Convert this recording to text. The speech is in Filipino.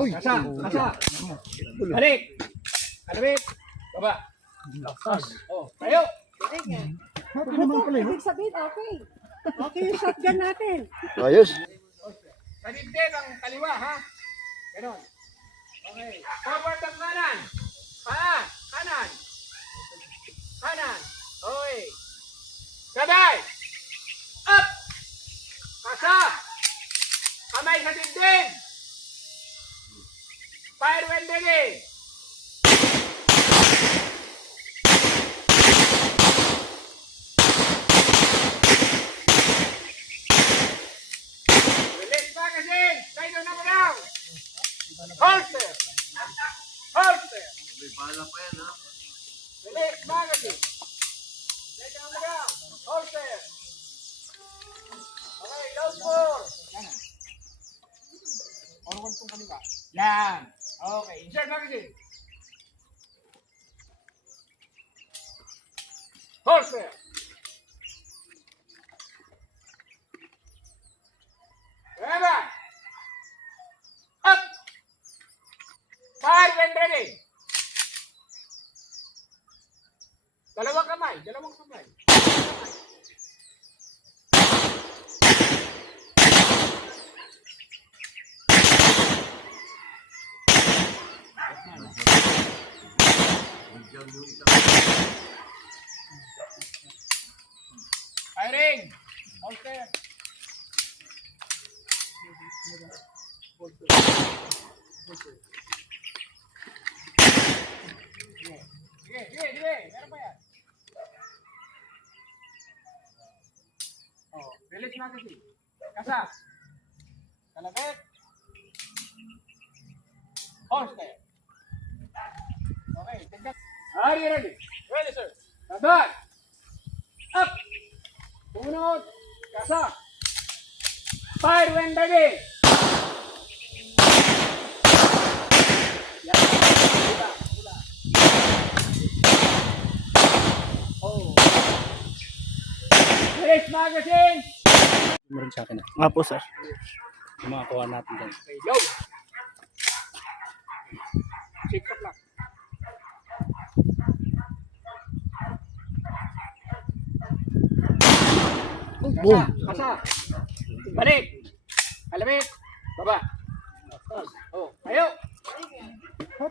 Kasa. Balik. Kalawit. Baba. Oh, tayo. Ibig sabihin, okay. Okay yung shotgun natin. Ayos. Sa dibdib ang kaliwa, ha? Ganon. Okay. Forward ang kanan. Paa. Kanan. Kanan. Okay. Sabay. Up. Kasa. Kamay sa dibdib. Fire when ready. Release magazine. Slide on number down. Holster. Holster. Release magazine. Slide on number down. Holster. Okay, load four. Orwan kong kaliwa. Yan. Okay, insert magazine. Holster. Remember. Up. Fire when ready. Dalawang kamay. Firing. Holster. Sige. Meron pa yan. Oh, release magazine. Kasa. Kalabit. Holster. Okay, tignan. Are you ready? Ready, sir. Laban. Up. Pumunod. Kasa. Fire when ready. Yan. Pula. Oh. Release magazine. Meron sa akin. Nga po, sir. Yung mga kuha natin dyan. Okay, load. Six o'clock. Boom. Kasa. Balik. Kalabit. Baba. Oh, tayo.